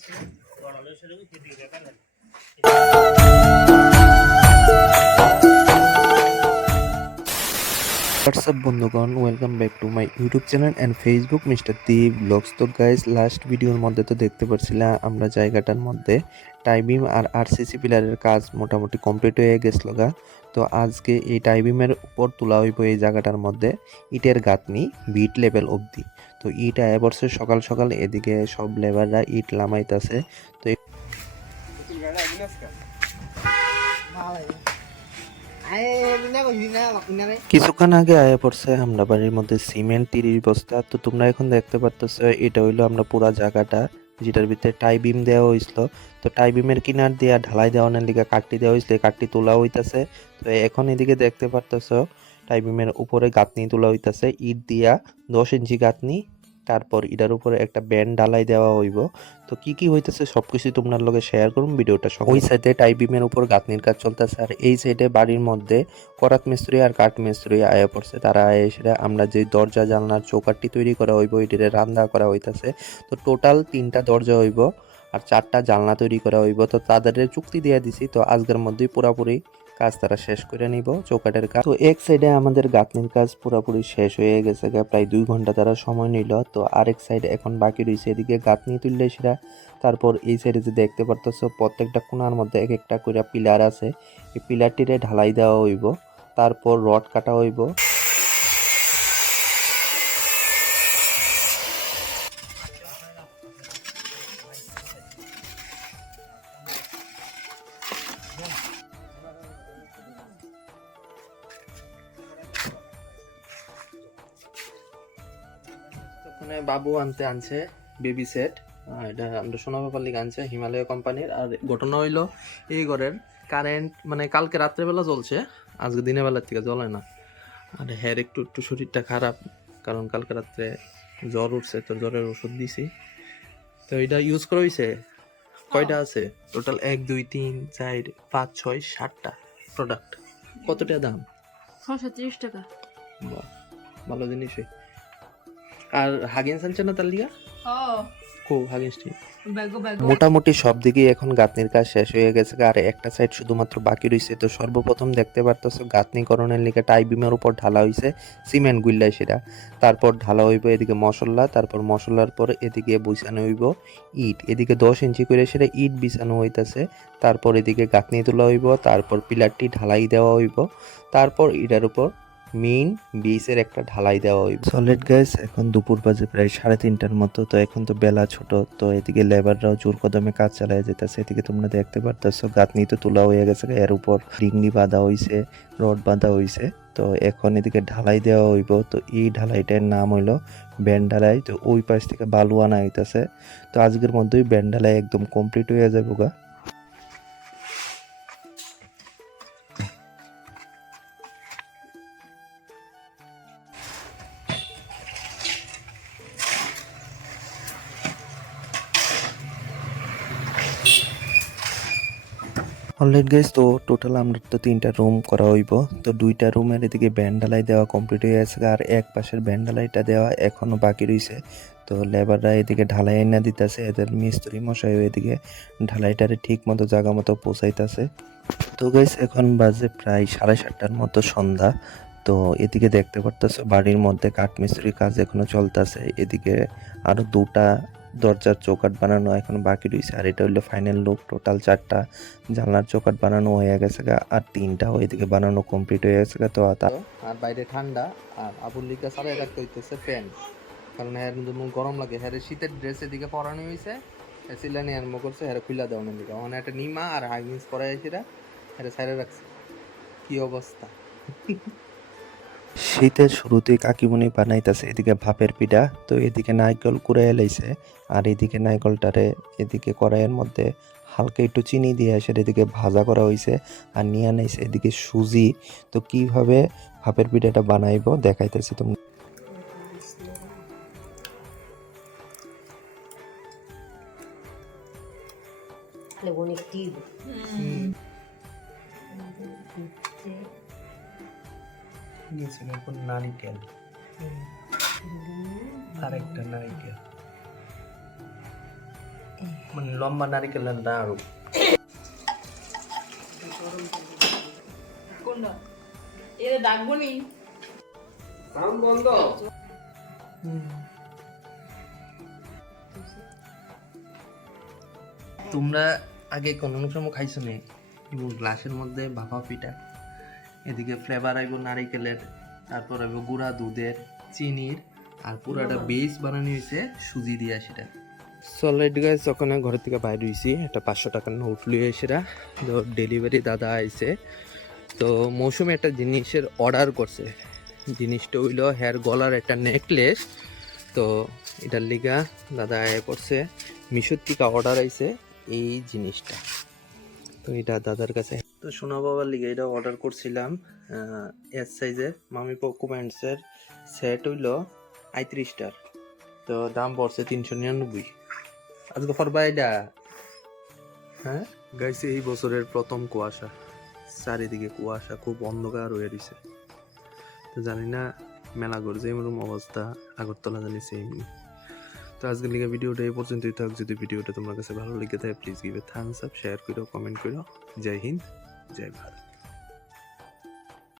WhatsApp বন্ধুগণ, welcome back to my YouTube channel and Facebook mister Deep blogs. তো guys, last ভিডিওর মধ্যে তো দেখতে পাচ্ছিলাম আমরা জায়গাটার মধ্যে টাইবিম আর আরসিসি পিলারের কাজ মোটামুটি কমপ্লিট হয়ে গেছিল গা। তো আজকে এই টাইবিমের উপর তোলা হইব এই জায়গাটার মধ্যে ইটের গাঁথনি বিট লেভেল অবধি। তো ইট আয় বছর সকাল সকাল এদিকে সব লেবাররা ইট লামাইতেছে। তো কিছুক্ষণ আগে আয়া পড়ছে আমরা বাড়ির মধ্যে সিমেন্ট 30 বস্তা। তো তোমরা এখন দেখতে পারতেছো এটা হইলো আমরা পুরা জায়গাটা যেটার ভিতরে টাই বিম দেওয়া হয়েছিল। তো টাই বিমের কিনার দিয়া ঢালাই দেওয়ানোর লিগে কাঠটি দেওয়া হয়েছিল, কাঠটি তোলা হইতাছে। তো এখন এদিকে দেখতে পারতেছো টাই বিমের উপরে গাঁথনি তোলা হইতাছে ইট দিয়া 10 ইঞ্চি গাঁথনি। তারপর এটার উপরে একটা ব্যান্ড ঢালাই দেওয়া হইব। তো কি কি হইতেছে সবকিছু তোমার লগে শেয়ার করুন ভিডিওটা। ওই সাইডে টাই বিমের উপর গাঁথনির কাজ চলতেছে, আর এই সাইডে বাড়ির মধ্যে করাত মিস্ত্রি আর কাঠ মিস্ত্রি আয়া পড়ছে। তারা এসে আমরা যে দরজা জানলার চৌকাঠটি তৈরি করা হইব এটিতে রান্না করা হইতাছে। তো টোটাল 3টা দরজা হইব আর 4টা জানলা তৈরি করা হইব। তো তাদের চুক্তি দিয়ে দিছি, তো আজকের মধ্যেই পুরাপুরি কাজ তারা শেষ করে নিব চৌকাঠের কাজ। তো এক সাইডে আমাদের গাঁথনির কাজ পুরোপুরি শেষ হয়ে গেছে, প্রায় 2 ঘন্টা তারা সময় নিল। তো আরেক সাইড এখন বাকি রয়েছে, এদিকে গাঁথনি তুললে সেটা। তারপর এই সাইডে যে দেখতে পারতেছো প্রত্যেকটা কোণার মধ্যে এক একটা করে পিলার আছে, এই পিলারটিরে ঢালাই দেওয়া হইব। তারপর রড কাটা হইব। ওখানে বাবু আনছে বেবি সেট, এটা আমরা সোনা বাবার লিগে আনছে হিমালয় কোম্পানির। আর ঘটনা হইলো এই ঘরের কারেন্ট মানে কালকে রাত্রেবেলা জ্বলছে, আজকে দিনের বেলার থেকে জ্বলে না। আর হ্যাঁ একটু একটু শরীরটা খারাপ, কারণ কালকে রাত্রে জ্বর উঠছে, তো জ্বরের ওষুধ দিছি। তো এটা ইউজ করা হয়েছে কয়টা আছে টোটাল 1 2 3 4 5 6 7টা প্রোডাক্ট। কতটা দাম? 630 টাকা। বাহ, ভালো জিনিসই। আর হাগিন্স আনছে না তার লিগা? খুব হাগিন্সটি মোটামুটি সব দিকেই এখন গাঁথনির কাজ শেষ হয়ে গেছে, আর একটা সাইড শুধুমাত্র বাকি রয়েছে। তো সর্বপ্রথম দেখতে পারতেছো গাঁথনিকরণের লিগে টাই বিমের উপর ঢালা হয়েছে সিমেন্ট গুল্লাই সেটা। তারপর ঢালা হইব এদিকে মশলা, তারপর মশলার পর এদিকে বসানো হইব ইট, এদিকে 10 ইঞ্চি করে সেটা ইট বিছানো হইতাছে। তারপর এদিকে গাঁথনি তোলা হইব, তারপর পিলারটি ঢালাই দেওয়া হইব, তারপর এটার উপর মেইন বেসের একটা ঢালাই দেওয়া হইব। সলিড গ্যাস এখন দুপুর বাজে প্রায় 3:30টার মতো। তো এখন তো বেলা ছোট, তো এদিকে লেবাররাও জোর কদমে কাজ চালায় যেতেছে। এদিকে তোমরা দেখতে পারতেছো গাঁথনি তো তোলা হয়ে গেছে, এর উপর রিংনি বাঁধা হইছে, রড বাঁধা হইছে। তো এখন এদিকে ঢালাই দেওয়া হইব। তো এই ঢালাইটার নাম হইলো ব্যান্ড ঢালাই। তো ওই পাশ থেকে বালু আনা হইতাছে। তো আজকের মধ্যেই ব্যান্ড ঢালাই একদম কমপ্লিট হয়ে যাবে গা। অলরাইট গাইস, তো টোটাল আমরা তো 3টা রুম করা হইব। তো 2টা রুমের এদিকে ব্যান্ড ঢালাই দেওয়া কমপ্লিট হয়ে গেছে, আর এক পাশের ব্যান্ড ঢালাইটা দেওয়া এখনো বাকি রয়েছে। তো লেবাররা এদিকে ঢালাই এনে দিতেছে, এদের মিস্ত্রি মশাই এদিকে ঢালাইটারে ঠিক মতো জায়গা মতো পৌঁছাইতেছে। তো গাইস এখন বাজে প্রায় 7:30টার মতো সন্ধ্যা। তো এদিকে দেখতে পারতেছো বাড়ির মধ্যে কাঠমিস্ত্রির কাজ এখনো চলতেছে। এদিকে আরো 2টা দরজার চৌকাঠ বানানো এখন বাকি রয়েছে, আর এটা হলো ফাইনাল লুক। টোটাল 4টা জানলার চৌকাঠ বানানো হয়ে গেছে গা, আর 3টা ওইদিকে বানানো কমপ্লিট হয়ে গেছে গা। তো আর বাইরে ঠান্ডা, আর আবুল লিকা চালাই রাখতে হইতেছে ফ্যান, কারণ হ্যাঁ গরম লাগে। হ্যাঁ শীতের ড্রেস এদিকে পরানো হয়েছে, সিলানি আরম্ভ করছে, হ্যাঁ খুলে দেওয়া দিকে ওখানে একটা নিমা আর হাইগিন্স পরাই সেটা হ্যাঁ সাইডে রাখছে। কি অবস্থা! শীতের শুরুতেই কাকিমুনি বানাইতেছে এদিকে ভাপের পিঠা। তো এদিকে নারকেল কুড়ে এলাইছে, আর এদিকে নারকেলটারে এদিকে কড়াইয়ের মধ্যে হালকা একটু চিনি দিয়ে সেদিকে ভাজা করা হয়েছে, আর নিয়ে আনাইছে এদিকে সুজি। তো কিভাবে ভাপের পিঠাটা বানাইবো দেখাইতেছি তুমি। নারিকেল আরেকটা নারিকেল মানে লম্বা নারিকেলের নাড়ু। কোনটা এর ডাকবো নি সাউন্ড বন্ধ। তোমরা আগে কোন সময় খাইছো নি গ্লাসের মধ্যে ভাপা পিঠা, এদিকে ফ্লেভার আইব নারিকেলের, তারপর আইব গুঁড়া দুধের, চিনির, আর পুরাটা বেস বানানো হয়েছে সুজি দিয়া সেটা। সলিড গাইস ওখানে ঘর থেকে বাইরে হয়েছি, একটা 500 টাকার নোট লিয়ে এসেরা তো ডেলিভারি দাদা আইছে। তো মৌসুমে একটা জিনিসের অর্ডার করছে, জিনিসটা হইলো হেয়ার গলার একটা নেকলেস। তো এটার লিগা দাদা আয় করছে, মিশোর থেকে অর্ডার আইছে এই জিনিসটা। তো এটা দাদার কাছে তো সোনা বাবার লিগে এটা অর্ডার করছিলাম এস সাইজের মামি পোকো প্যান্টসের সেট হইলো 35টার, তো দাম পড়ছে 399। আজকে ফরবা এটা হ্যাঁ গাইছে এই বছরের প্রথম কুয়াশা, চারিদিকে কুয়াশা, খুব অন্ধকার হয়ে রয়েছে। তো জানি না মেলা করছে এরকম অবস্থা, আগরতলা জানি সেমনি। তো আজকের লিগে ভিডিওটা এই পর্যন্তই থাক। যদি ভিডিওটা তোমার কাছে ভালো লেগে থাকে please give a Thums up, share করো, কমেন্ট করো। জয় হিন্দ, জয় ভারত।